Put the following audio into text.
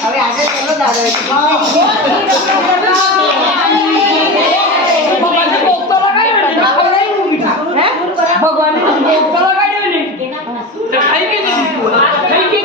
હવે આજે ચલો દાડો ભગવાનને ભોગ તો લગાડ્યો ને ભગવાનને ભોગ તો લગાડ્યો ને થઈ કે